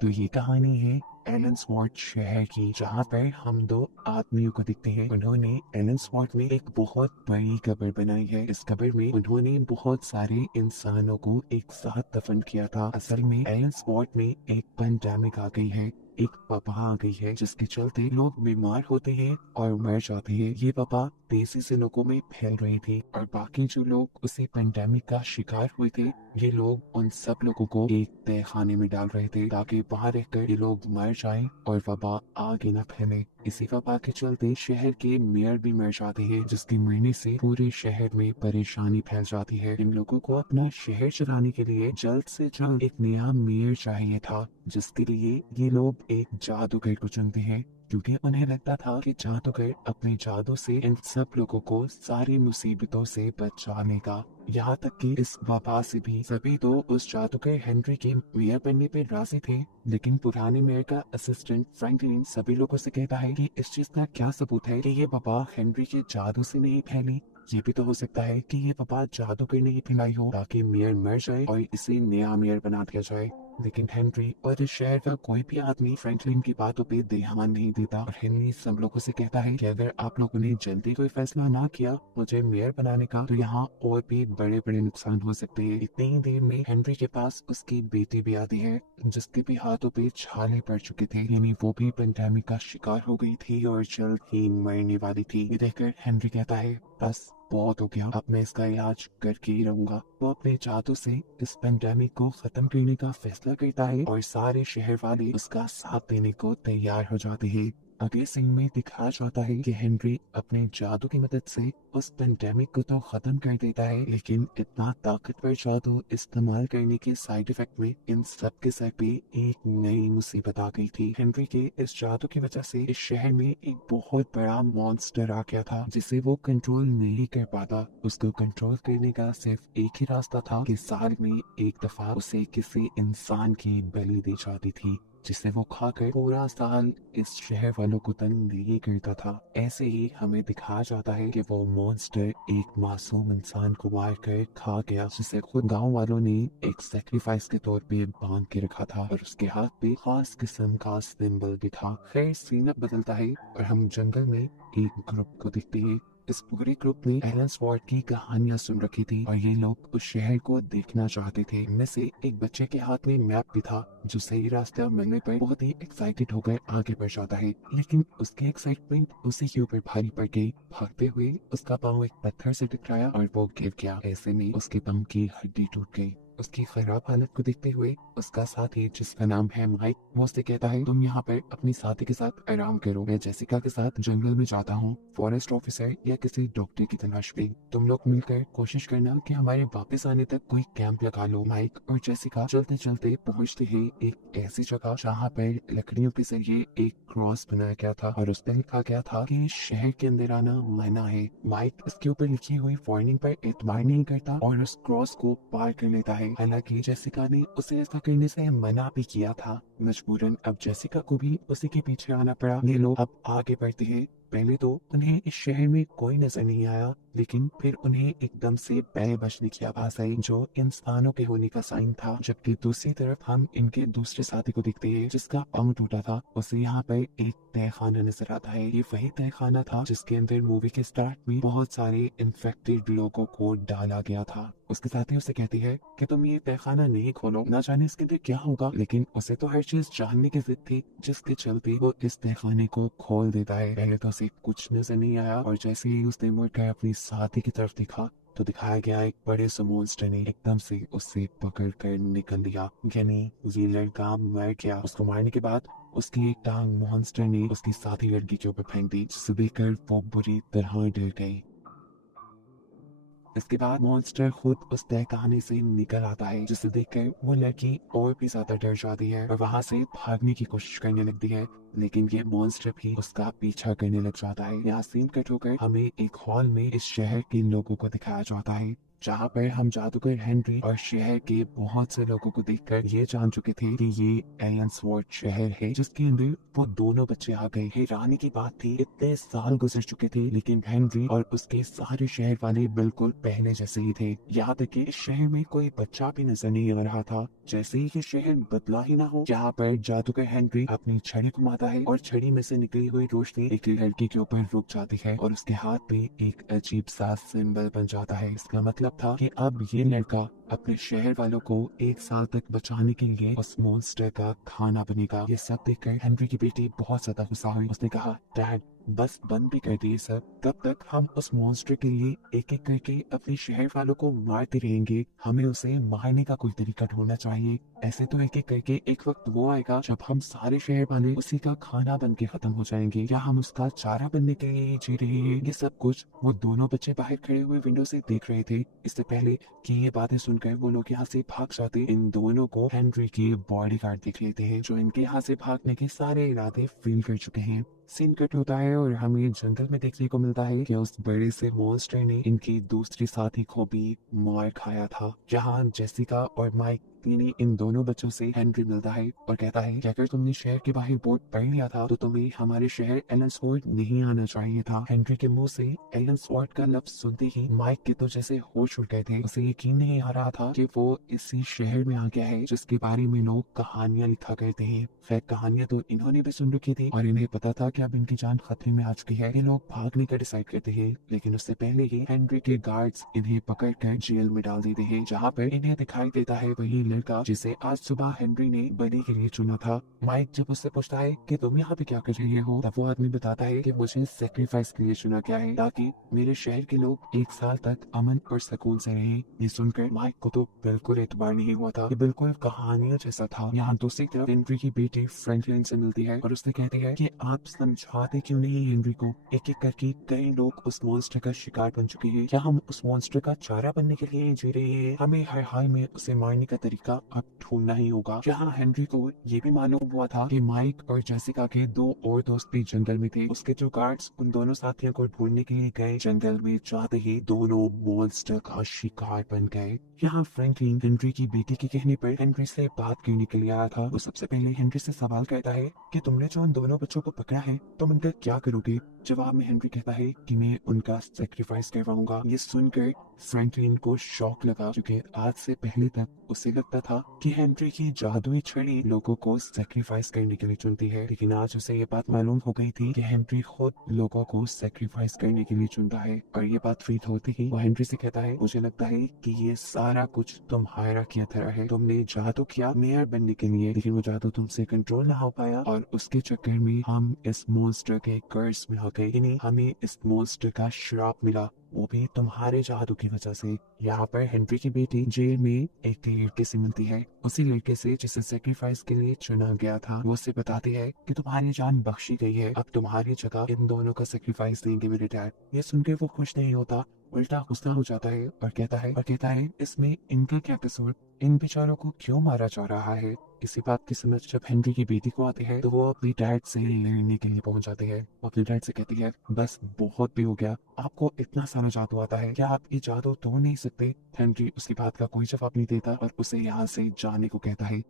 तो ये कहानी है एलन स्वॉर्ट शहर की, जहाँ पर हम दो आदमियों को दिखते हैं। उन्होंने एलन स्वॉर्ट में एक बहुत बड़ी कब्र बनाई है। इस कब्र में उन्होंने बहुत सारे इंसानों को एक साथ दफन किया था। असल में एलन स्वॉर्ट में एक पेंडेमिक आ गई है, एक वबा आ गई है, जिसके चलते लोग बीमार होते हैं और मर जाते हैं। ये वबा तेजी से लोगों में फैल रही थी और बाकी जो लोग उसी पेंडेमिक का शिकार हुए थे, ये लोग उन सब लोगों को एक तय खाने में डाल रहे थे ताकि बाहर रहकर ये लोग मर जाएं और वबा आगे न फैले। इसी वबा के चलते शहर के मेयर भी मर जाते हैं, जिसके मरने से पूरे शहर में परेशानी फैल जाती है। इन लोगों को अपना शहर चलाने के लिए जल्द से जल्द एक नया मेयर चाहिए था, जिसके लिए ये लोग एक जादूगर को चुनते हैं, क्योंकि उन्हें लगता था कि जादूगर अपने जादू से इन सब लोगों को सारी मुसीबतों से बचाने का। यहाँ तक कि इस वबा से भी सभी तो उस जादूगर हेनरी के मेयर बनने पे राजी थे, लेकिन पुराने मेयर का असिस्टेंट फ्रैंकलिन सभी लोगों से कहता है कि इस चीज का क्या सबूत है कि ये वबा हेनरी के जादू से नहीं फैली। ये भी तो हो सकता है कि ये वबा जादूगर ने ही फैलाई हो ताकि मेयर मर जाए और इसे नया मेयर बना दिया जाए। लेकिन हेनरी और इस शहर का कोई भी आदमी फ्रैंकलिन की बातों पे ध्यान नहीं देता और हेनरी सब लोगों से कहता है कि अगर आप लोगों ने जल्दी कोई फैसला ना किया मुझे मेयर बनाने का, तो यहाँ और भी बड़े बड़े नुकसान हो सकते हैं। इतनी ही देर में हेनरी के पास उसकी बेटी भी आती है, जिसके भी हाथों पे छाले पड़ चुके थे, यानी वो भी पेंडेमिक का शिकार हो गई थी और जल्द ही मरने वाली थी। ये देखकर हेनरी कहता है बस बहुत हो गया, अब मैं इसका इलाज करके ही रहूंगा। वो अपने जादू से इस पेंडेमिक को खत्म करने का फैसला करता है और सारे शहर वाले उसका साथ देने को तैयार हो जाते हैं। अगले सीन में दिखाया जाता है कि हेनरी अपने जादू की मदद से उस पेंडेमिक को तो खत्म कर देता है, लेकिन इतना ताकतवर जादू इस्तेमाल करने के साइड इफेक्ट में इन सब के सर पे एक नई मुसीबत आ गई थी। हेनरी के इस जादू की वजह से इस शहर में एक बहुत बड़ा मॉन्स्टर आ गया था, जिसे वो कंट्रोल नहीं कर पाता। उसको कंट्रोल करने का सिर्फ एक ही रास्ता था कि साल में एक दफा उसे किसी इंसान की बलि दी जाती थी, जिसे वो खाकर पूरा साल इस शहर वालों को तंग नहीं करता था। ऐसे ही हमें दिखाया जाता है कि वो मॉन्स्टर एक मासूम इंसान को मार कर खा गया, जिसे खुद गांव वालों ने एक सेक्रीफाइस के तौर पे बांध के रखा था और उसके हाथ पे खास किस्म का सिंबल भी था। खैर सीन अब बदलता है और हम जंगल में एक ग्रुप को देखते हैं। इस पूरे ग्रुप ने एलन स्वॉर्ट की कहानियां सुन रखी थी और ये लोग उस शहर को देखना चाहते थे। इनमें से एक बच्चे के हाथ में मैप भी था, जो सही रास्ता मिलने पर बहुत ही एक्साइटेड होकर आगे बढ़ जाता है, लेकिन उसकी एक्साइटमेंट उसी के ऊपर भारी पड़ गई। भागते हुए उसका पाँव एक पत्थर से टकराया और वो गिर गया। ऐसे में उसके पाँव की हड्डी टूट गई। उसकी खराब हालत को देखते हुए उसका साथी, जिसका नाम है माइक, वो उससे कहता है तुम यहाँ पर अपनी साथी के साथ आराम करो, मैं जेसिका के साथ जंगल में जाता हूँ फॉरेस्ट ऑफिसर या किसी डॉक्टर की तलाश पे। तुम लोग मिलकर कोशिश करना कि हमारे वापस आने तक कोई कैंप लगा लो। माइक और जेसिका चलते चलते पहुँचते हैं एक ऐसी जगह जहाँ पर लकड़ियों के जरिए एक क्रॉस बनाया गया था और उस पर लिखा गया था कि शहर के अंदर आना मना है। माइक इसके ऊपर लिखी हुई वार्निंग पर एतबार नहीं करता और उस क्रॉस को पार कर लेता है। हालांकि जेसिका ने उसे ऐसा करने से मना भी किया था। मजबूरन अब जेसिका को भी उसी के पीछे आना पड़ा। ये लोग अब आगे बढ़ते हैं। पहले तो उन्हें इस शहर में कोई नजर नहीं आया, लेकिन फिर उन्हें एकदम से पैर बचने की आवाज आई, जो इंसानों के होने का साइन था। जबकि दूसरी तरफ हम इनके दूसरे साथी को देखते हैं, जिसका पाँव टूटा था। उसे यहाँ पर एक तहखाना नजर आता है। ये वही तहखाना था जिसके अंदर मूवी के स्टार्ट में बहुत सारे इन्फेक्टेड लोगों को डाला गया था। उसके साथी उसे कहती है कि तुम ये तहखाना नहीं खोलो, ना जाने इसके अंदर क्या होगा। लेकिन उसे तो हर चीज जानने की जिद थी, जिसके चलते वो इस तहखाने को खोल देता है। पहले तो उसे कुछ नजर नहीं आया और जैसे ही उसने मुड़कर अपनी साथी की तरफ देखा तो दिखाया गया एक बड़े से मॉन्स्टर ने एकदम से उसे पकड़ कर निकल लिया। यानी ये लड़का मर गया। उसको मारने के बाद उसकी एक टांग मॉन्स्टर ने उसकी साथी लड़की के ऊपर फेंक दी, जिसे देखकर वो बुरी तरह डर गई। इसके बाद मॉन्स्टर खुद उस तहखाने से निकल आता है, जिसे देखकर वो लड़की और भी ज्यादा डर जाती है और वहां से भागने की कोशिश करने लगती है। लेकिन ये मॉन्स्टर भी उसका पीछा करने लग जाता है। यहाँ सीन कट होकर हमें एक हॉल में इस शहर के लोगों को दिखाया जाता है। जहाँ पर हम जादूगर हेनरी और शहर के बहुत से लोगों को देखकर ये जान चुके थे कि ये एलन्सवॉर्थ शहर है जिसके अंदर वो दोनों बच्चे आ गए। हैरानी की बात थी, इतने साल गुजर चुके थे लेकिन हेनरी और उसके सारे शहर वाले बिल्कुल पहले जैसे ही थे। यहाँ तक कि इस शहर में कोई बच्चा भी नजर नहीं आ रहा था, जैसे ही ये शहर बदला ही ना हो। यहाँ पर जादूगर हेनरी अपनी छड़ी घुमाता है और छड़ी में से निकली हुई रोशनी एक लड़के के ऊपर रुक जाती है और उसके हाथ में एक अजीब सा सिंबल बन जाता है। इसका मतलब था कि अब ये लड़का अपने शहर वालों को 1 साल तक बचाने के लिए उस मॉन्स्टर का खाना बनेगा। ये सब देखकर हेनरी की बेटी बहुत ज्यादा गुस्सा हुई। उसने कहा, डैड बस बंद भी कर दिए सब, कब तक हम उस मॉन्स्टर के लिए एक एक करके अपने शहर वालों को मारते रहेंगे? हमें उसे मारने का कोई तरीका ढूंढना चाहिए। ऐसे तो एक एक करके एक वक्त वो आएगा जब हम सारे शहर वाले उसी का खाना बन के खत्म हो जाएंगे, या हम उसका चारा बनने के लिए जी रहे हैं। ये सब कुछ वो दोनों बच्चे बाहर खड़े हुए विंडो से देख रहे थे। इससे पहले कि ये बातें सुनकर वो लोग यहाँ से भाग जाते, इन दोनों को हेनरी के बॉडीगार्ड देख लेते हैं जो इनके यहाँ से भागने के सारे इरादे फेल कर चुके हैं। सीन कट होता है और हमें जंगल में देखने को मिलता है कि उस बड़े से मॉन्स्टर ने इनकी दूसरी साथी को भी मार खाया था। जहाँ जेसिका और माइक यानी इन दोनों बच्चों से हेनरी मिलता है और कहता है कि अगर तुमने शहर के बाहर बोर्ड पढ़ लिया था तो तुम्हें हमारे शहर एलन्सवॉर्थ नहीं आना चाहिए था। हेनरी के मुंह से एलन्सवॉर्थ का लफ्ज सुनते ही माइक के तो जैसे होश उड़ गए थे। उसे यकीन नहीं आ रहा था कि वो इसी शहर में आ गया है जिसके बारे में लोग कहानियां लिखा करते हैं। खैर कहानियां तो इन्होंने भी सुन रखी थी और इन्हें पता था कि अब इनकी जान खतरे में आ चुकी है। ये लोग भागने का डिसाइड करते हैं लेकिन उससे पहले ही हेनरी के गार्ड्स इन्हें पकड़कर जेल में डाल देते हैं, जहाँ पर इन्हें दिखाई देता है वही लड़का जिसे आज सुबह हेनरी ने बनी के लिए चुना था। माइक जब उससे पूछता है कि तुम यहाँ पे क्या कर रहे हो, तब वो आदमी बताता है कि मुझे सेक्रीफाइस के लिए चुना गया है ताकि मेरे शहर के लोग 1 साल तक अमन और सुकून से रहें। ये सुनकर माइक को तो बिल्कुल एतबार नहीं हुआ था, ये बिल्कुल कहानियों जैसा था। यहाँ दूसरी तरफ हेनरी की बेटी फ्रैंकलिन से मिलती है और उसने कहती है कि आप समझाते क्यों नहीं हेनरी को, एक एक करके कई लोग उस मॉन्स्टर का शिकार बन चुके हैं, क्या हम उस मॉन्स्टर का चारा बनने के लिए जी रहे हैं? हमें हर हाल में उसे मारने का तरीका अब ढूंढना ही होगा। यहाँ हेनरी को ये भी मालूम हुआ था कि माइक और जेसिका के 2 और दोस्त भी जंगल में थे। उसके जो गार्ड्स उन दोनों साथियों को ढूंढने के लिए गए, जंगल में जाते ही दोनों मॉन्स्टर का शिकार बन गए। यहाँ फ्रैंकलिन हेनरी की बेटी के कहने पर हेनरी से बात करने के लिए आया था। वो सबसे पहले हेनरी से सवाल करता है कि तुमने जो उन दोनों बच्चों को पकड़ा है तुम उनका क्या करोगे? जवाब में हेनरी कहता है कि मैं उनका सेक्रीफाइस करवाऊंगा। ये सुनकर फ्रैंकलिन को शॉक लगा क्योंकि आज से पहले तक उसे लगता था कि हेनरी की जादुई छड़ी लोगों को सेक्रीफाइस करने के लिए चुनती है, लेकिन आज उसे ये बात मालूम हो गई थी कि हेनरी खुद लोगों को सेक्रीफाइस करने के लिए चुनता है। और ये बात फील होती ही वो हेनरी से कहता है, मुझे लगता है कि ये सारा कुछ तुम्हारा किया तरह है। तुमने जादू किया मेयर बनने के लिए, लेकिन वो जादू तुमसे कंट्रोल ना हो पाया और उसके चक्कर में हम इस मॉन्स्टर के कर्स में हो गए, यानी हमें इस मॉन्स्टर का श्राप मिला, वो भी तुम्हारे जादू की वजह से। यहाँ पर हेनरी की बेटी जेल में एक लड़के से मिलती है, उसी लड़के से जिसे सेक्रीफाइस के लिए चुना गया था। वो उसे बताती है कि तुम्हारी जान बख्शी गई है, अब तुम्हारी जगह इन दोनों का सेक्रीफाइस देंगे मेरे डैड। ये सुनकर वो खुश नहीं होता, उल्टा गुस्सा हो जाता है और कहता है इसमें इनका क्या कसूर, इन बेचारों को क्यों मारा जा रहा है? इसी बात की समझ जब हेनरी की बेटी को आती है तो वो अपनी डैड से लड़ने के लिए पहुंच जाती है। अपनी डैड से कहती है, बस बहुत भी हो गया, आपको इतना सारा जादू आता है, क्या आप ये जादू तोड़ नहीं सकते? हेनरी उसकी बात का कोई जवाब नहीं देता और उसे यहाँ से जाने को कहता है।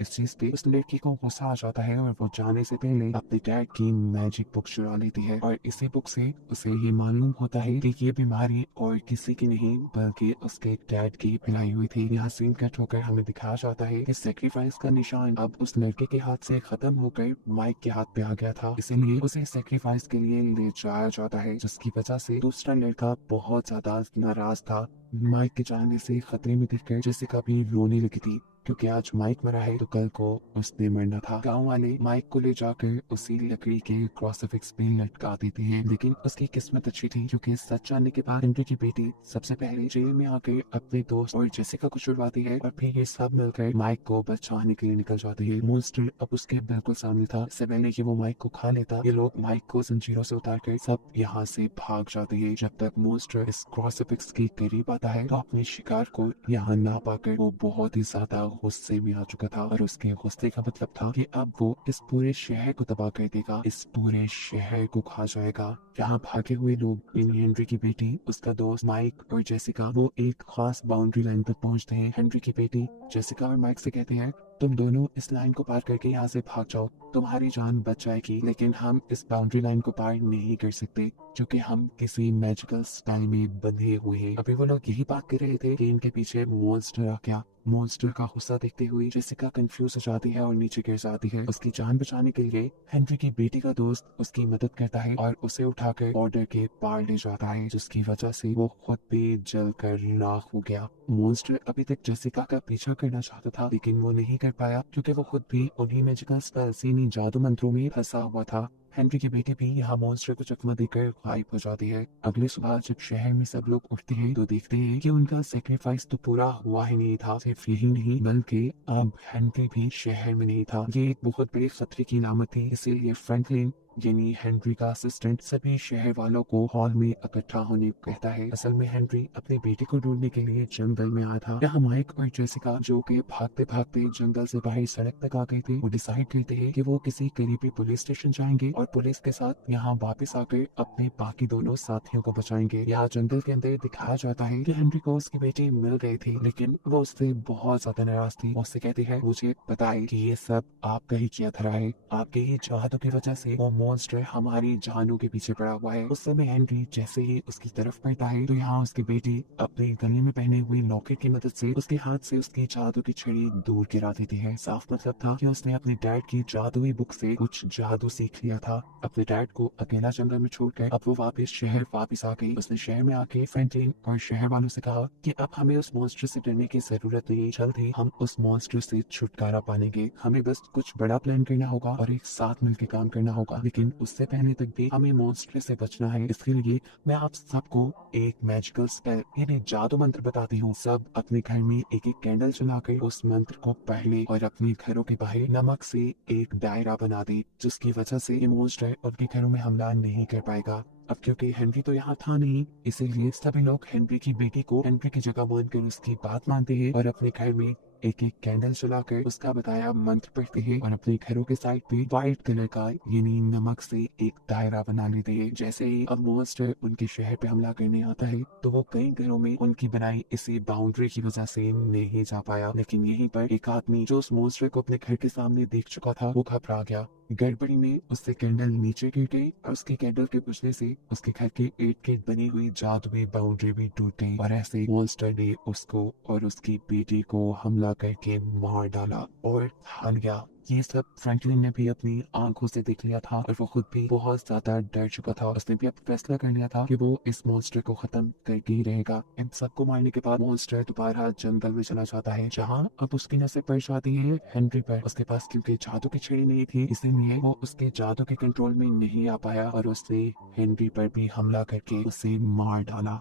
इस चीज पे उस लड़की को गुस्सा आ जाता है और वो जाने से पहले अपने डैड की मैजिक बुक चुरा लेती है और इसी बुक से उसे ये मालूम होता है कि ये बीमारी और किसी की नहीं बल्कि उसके डैड की फैलाई हुई थी। यहाँ सीन कट होकर हमें दिखाया जाता है कि सेक्रीफाइस का निशान अब उस लड़के के हाथ से खत्म होकर माइक के हाथ पे आ गया था, इसीलिए उसे सेक्रीफाइस के लिए ले जाया जाता है, जिसकी वजह से दूसरा लड़का बहुत ज्यादा नाराज था। माइक के जाने से खतरे में देखकर जेसिका भी रोने लगी थी क्योंकि आज माइक मरा है तो कल को उसने मरना था। गांव वाले माइक को ले जाकर उसी लकड़ी के क्रॉसफिक्स पे लटका देते हैं, लेकिन उसकी किस्मत अच्छी थी क्योंकि सच जानने के बाद हेनरी की बेटी सबसे पहले जेल में आकर अपने दोस्त और जेसिका को छुड़वाती है और फिर ये सब मिलकर माइक को बचाने के लिए निकल जाते हैं। मॉन्स्टर अब उसके बिल्कुल सामने था। इससे पहले कि वो माइक को खा लेता, ये लोग माइक को जंजीरों से उतारकर सब यहाँ से भाग जाते हैं। जब तक मॉन्स्टर इस क्रॉसफिक्स के करीब आता है तो अपने शिकार को यहाँ ना पाकर वो बहुत ही ज्यादा गुस्से में आ चुका था और उसके गुस्से का मतलब था कि अब वो इस पूरे शहर को तबाह कर देगा, इस पूरे शहर को खा जाएगा। यहाँ भागे हुए लोग इन हेनरी की बेटी, उसका दोस्त माइक और जेसिका वो एक खास बाउंड्री लाइन तक पहुंचते हैं। हेनरी की बेटी जेसिका और माइक से कहते हैं, तुम दोनों इस लाइन को पार करके यहाँ से भाग जाओ, तुम्हारी जान बच जाएगी, लेकिन हम इस बाउंड्री लाइन को पार नहीं कर सकते क्योंकि हम किसी मैजिकल स्पेल में बंधे हुए हैं। अभी वो लोग यही बात कर रहे थे कि इनके पीछे मॉन्स्टर आ गया। मॉन्स्टर का गुस्सा देखते हुए जेसिका कंफ्यूज हो जाती है और नीचे गिर जाती है। उसकी जान बचाने के लिए हेनरी की बेटी का दोस्त उसकी मदद करता है और उसे उठाकर बॉर्डर के पार ले जाता है, जिसकी वजह से वो खुद भी जलकर राख हो गया। मॉन्स्टर अभी तक जेसिका का पीछा करना चाहता था, लेकिन वो नहीं कर पाया क्योंकि वो खुद भी उन्हीं मैजिकल स्पेल्स यानी जादू मंत्रों में फंसा हुआ था। हेनरी की बेटी भी यहाँ मॉन्स्टर को चकमा देकर गायब हो जाती है। अगली सुबह जब शहर में सब लोग उठते हैं तो देखते हैं कि उनका सेक्रीफाइस तो पूरा हुआ ही नहीं था। सिर्फ यही नहीं बल्कि अब हेनरी भी शहर में नहीं था। ये एक बहुत बड़ी खतरे की अलामत थी, इसीलिए फ्रैंकलिन यानी हेनरी का असिस्टेंट सभी शहर वालों को हॉल में इकट्ठा होने को कहता है। असल में हेनरी अपनी बेटी को ढूंढने के लिए जंगल में आया था। यहाँ माइक और जेसिका जो कि भागते भागते जंगल से बाहर सड़क तक आ गए थे, वो डिसाइड करते हैं कि वो किसी करीबी पुलिस स्टेशन जाएंगे और पुलिस के साथ यहाँ वापस आकर अपने बाकी दोनों साथियों को बचाएंगे। यहाँ जंगल के अंदर दिखाया जाता है कि हेनरी को उसकी बेटी मिल गई थी, लेकिन वो उससे बहुत ज्यादा नाराज थी। उससे कहती है, मुझे पता है कि ये सब आपका ही किया धरा है, आपके ही चाहतों की वजह से वो मॉन्स्टर हमारी जानों के पीछे पड़ा हुआ है। उस समय हेनरी जैसे ही उसकी तरफ बढ़ता है तो यहाँ उसकी बेटी अपने गले में पहने हुए लॉकेट की मदद से उसके हाथ से उसकी जादू की छड़ी दूर गिरा देती है। साफ मतलब था कि उसने अपने डैड की जादुई बुक से कुछ जादू सीख लिया था। अपने डैड को अकेला जंगल में छोड़कर अब वो शहर वापिस आ गई। उसने शहर में आके फ्रैंकलिन और शहर वालों से कहा कि अब हमें उस मॉन्स्टर से डरने की जरूरत नहीं, जल्द ही हम उस मॉन्स्टर से छुटकारा पाएंगे। हमें बस कुछ बड़ा प्लान करना होगा और एक साथ मिलकर काम करना होगा, लेकिन उससे पहले तक भी हमें मॉन्स्टर से बचना है। इसके लिए मैं आप सबको एक मैजिकल स्पेल यानी जादू मंत्र बताती हूँ। सब अपने घर में एक एक कैंडल जलाकर उस मंत्र को पढ़ ले और अपने घरों के बाहर नमक से एक दायरा बना दे, जिसकी वजह से ये मॉन्स्टर उनके घरों में हमला नहीं कर पाएगा। अब क्योंकि हेनरी तो यहाँ था नहीं, इसीलिए सभी लोग हेनरी की बेटी को हेनरी की जगह मानकर उसकी बात मानते हैं और अपने घर में एक एक कैंडल जलाकर उसका बताया मंत्र पढ़ते हैं और अपने घरों के साइड पे व्हाइट कलर का यानी नमक से एक दायरा बना लेते हैं। जैसे ही अब मॉन्स्टर उनके शहर पे हमला करने आता है तो वो कई घरों में उनकी बनाई इसी बाउंड्री की वजह से नहीं जा पाया, लेकिन यहीं पर एक आदमी जो उस मॉन्स्टर को अपने घर के सामने देख चुका था वो घबरा गया। गड़बड़ी में उससे कैंडल नीचे गिर गई और उसके कैंडल के बुझने से उसके घर की ईंट की बनी हुई जादुई बाउंड्री भी टूट गई और ऐसे मॉन्स्टर ने उसको और उसकी बेटी को हमला करके मार डाला और भाग गया। ये सब फ्रैंकलिन ने भी अपनी आंखों से देख लिया था और वो खुद भी बहुत ज्यादा डर चुका था। उसने भी अपना फैसला कर लिया था कि वो इस मॉन्स्टर को खत्म करके ही रहेगा। इन सबको मारने के बाद मॉन्स्टर दोबारा जंगल में चला जाता है, जहाँ अब उसकी नजर पड़ जाती है हेनरी पर। उसके पास क्योंकि जादू की छड़ी नहीं थी, इसीलिए वो उसके जादू के कंट्रोल में नहीं आ पाया और उसने हेनरी पर भी हमला करके उसे मार डाला।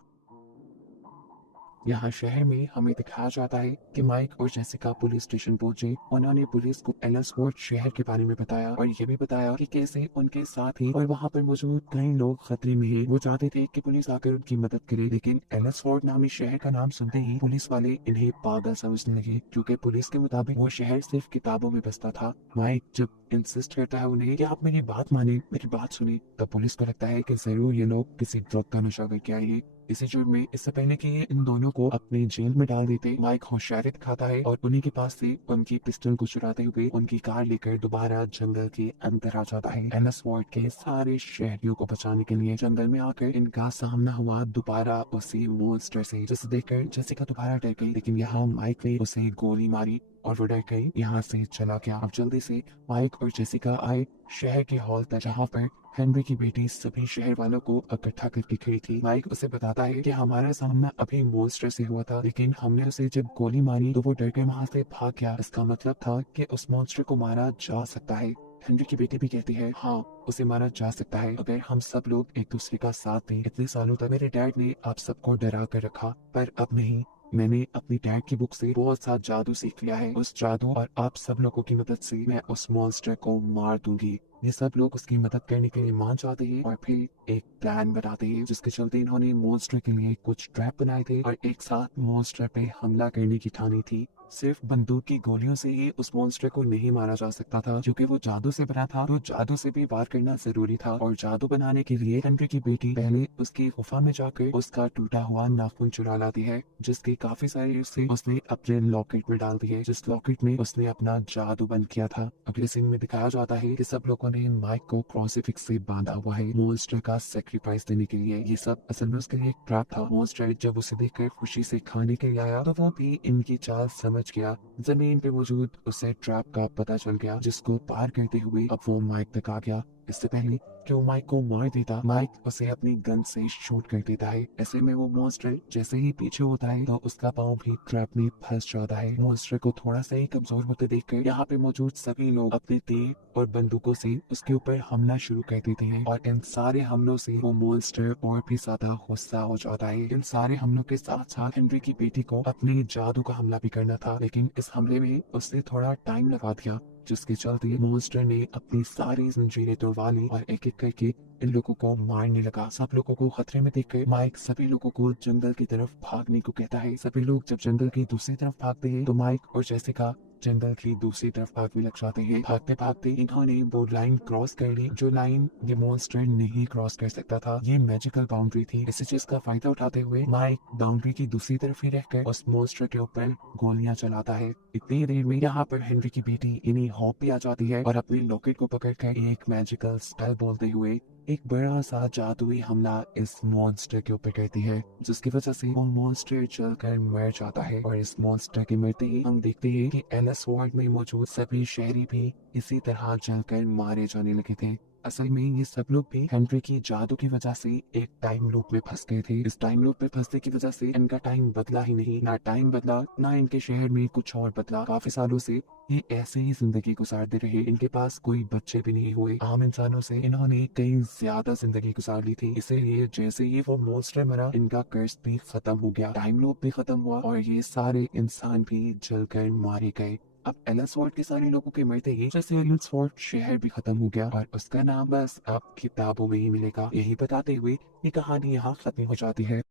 यहाँ शहर में हमें दिखाया जाता है कि माइक और जेसिका पुलिस स्टेशन पहुंचे। उन्होंने पुलिस को एलन्सवर्थ शहर के बारे में बताया और ये भी बताया कि कैसे उनके साथ ही और वहाँ पर मौजूद कई लोग खतरे में हैं। वो चाहते थे कि पुलिस आकर उनकी मदद करे, लेकिन एलन्सवर्थ नामी शहर का नाम सुनते ही पुलिस वाले इन्हें पागल समझने लगे, क्योंकि पुलिस के मुताबिक वो शहर सिर्फ किताबों में बसता था। माइक जब इंसिस्ट करता है उन्हें कि आप मेरी बात माने, मेरी बात सुने, तब पुलिस को लगता है कि जरूर ये लोग किसी ड्रग का नशा करके आए हैं। इसी जुर्म में इससे पहले कि ये इन दोनों को अपनी जेल में डाल देते, माइक होशियारी दिखाता है और उन्हीं के पास से उनकी पिस्टल को चुराते हुए उनकी कार लेकर दोबारा जंगल के अंदर आ जाता है। एलन्सवर्थ के सारे शहरियों को बचाने के लिए जंगल में आकर इनका सामना हुआ दोबारा उसी मॉन्स्टर से, जिसे देखकर जेसिका दोबारा डर गई, लेकिन यहाँ माइक ने उसे गोली मारी और वो डर गई यहाँ से चला गया। अब जल्दी से माइक और जेसिका आए शहर के हॉल तक, जहाँ पर हेनरी की बेटी सभी शहर वालों को इकट्ठा करके खड़ी थी। माइक उसे बताता है कि हमारा सामना अभी मॉन्स्टर से हुआ था, लेकिन हमने उसे जब गोली मारी तो वो डर के वहाँ से भाग गया। इसका मतलब था कि उस मॉन्स्टर को मारा जा सकता है। हेनरी की बेटी भी कहती है, हाँ उसे मारा जा सकता है अगर हम सब लोग एक दूसरे का साथ दें। इतने सालों तक मेरे डैड ने आप सबको डरा कर रखा, पर अब नहीं। मैंने अपनी डैड की बुक से बहुत सा जादू सीख लिया है। उस जादू और आप सब लोगों की मदद से मैं उस मॉन्स्टर को मार दूंगी। ये सब लोग उसकी मदद करने के लिए मान जाते हैं और फिर एक प्लान बनाते हैं, जिसके चलते इन्होंने मॉन्स्टर के लिए कुछ ट्रैप बनाए थे और एक साथ मॉन्स्टर पे हमला करने की ठानी थी। सिर्फ बंदूक की गोलियों से ही उस मॉन्स्टर को नहीं मारा जा सकता था, क्योंकि वो जादू से बना था। तो जादू से भी वार करना जरूरी था, और जादू बनाने के लिए हेनरी की बेटी पहले उसकी गुफा में जाकर उसका टूटा हुआ नाखून चुरा लाती है, जिसके काफी सारे हिस्से उसने अपने लॉकेट में डाल दिए, जिस लॉकेट में उसने अपना जादू बंद किया था। अगले सीन में दिखाया जाता है कि सब लोगों ने माइक को क्रॉसिफिक्स से बांधा हुआ है मॉन्स्टर का सेक्रीफाइस देने के लिए। ये सब असल में उसके लिए एक ट्रैप था। मॉन्स्टर जब उसे देखकर खुशी से खाने के लिए आया तो वो भी इनकी चाल समझ गया। जमीन पे मौजूद उसे ट्रैप का पता चल गया, जिसको पार करते हुए अब वो माइक तक आ गया। इससे पहले कि वो माइक को मार देता, माइक उसे अपनी गन से शूट कर देता है। ऐसे में वो मॉन्स्टर जैसे ही पीछे होता है तो उसका पाँव भी ट्रैप में फंस जाता है। मॉन्स्टर को थोड़ा सा ही कमजोर होते देखकर यहाँ पे मौजूद सभी लोग अपने तीर और बंदूकों से उसके ऊपर हमला शुरू कर देते हैं, और इन सारे हमलों से वो मॉन्स्टर और भी ज्यादा गुस्सा हो जाता है। इन सारे हमलों के साथ साथ हेनरी की बेटी को अपने जादू का हमला भी करना था, लेकिन इस हमले में उसने थोड़ा टाइम लगा दिया, जिसके चलते मॉन्स्टर ने अपनी सारी जंजीरें तोड़वा ली और एक एक करके इन लोगों को मारने लगा। सब लोगों को खतरे में देखकर माइक सभी लोगों को जंगल की तरफ भागने को कहता है। सभी लोग जब जंगल की दूसरी तरफ भागते हैं तो माइक और जेसिका जंगल की दूसरी तरफ भागने लग जाते हैं। भागते भागते इन्होंने वो लाइन क्रॉस कर ली, जो लाइन ये मॉन्स्टर नहीं क्रॉस कर सकता था। ये मैजिकल बाउंड्री थी। इसी चीज का फायदा उठाते हुए माइक बाउंड्री की दूसरी तरफ ही रहकर उस मॉन्स्टर के ऊपर गोलियां चलाता है। इतनी देर में यहाँ पर हेनरी की बेटी इन्हीं हॉप भी आ जाती है और अपने लॉकेट को पकड़कर एक मैजिकल स्पेल बोलते हुए एक बड़ा सा जादुई हमला इस मॉन्स्टर के ऊपर करती है, जिसकी वजह से वो मॉन्स्टर जलकर मर जाता है। और इस मॉन्स्टर के मरते ही हम देखते हैं कि एलिस वार्ड में मौजूद सभी शहरी भी इसी तरह जलकर मारे जाने लगे थे। असल में ये सब लोग भी हेनरी की जादू की वजह से एक टाइम लूप में फंस गए थे। इस टाइम लूप में फंसने की वजह से इनका टाइम बदला ही नहीं, ना टाइम बदला ना इनके शहर में कुछ और बदला। काफी सालों से ये ऐसे ही जिंदगी गुजारते रहे। इनके पास कोई बच्चे भी नहीं हुए। आम इंसानों से इन्होंने कई ज्यादा जिंदगी गुजार ली थी। इसीलिए जैसे ही वो मॉन्स्टर मरा, इनका कर्ज भी खत्म हो गया, टाइम लूप भी खत्म हुआ और ये सारे इंसान भी जलकर मारे गए। अब एलिसवर्ड के सारे लोगों के मरते ही जैसे एलिसवर्ड शहर भी खत्म हो गया और उसका नाम बस अब किताबों में ही मिलेगा। यही बताते हुए ये कहानी यहाँ खत्म हो जाती है।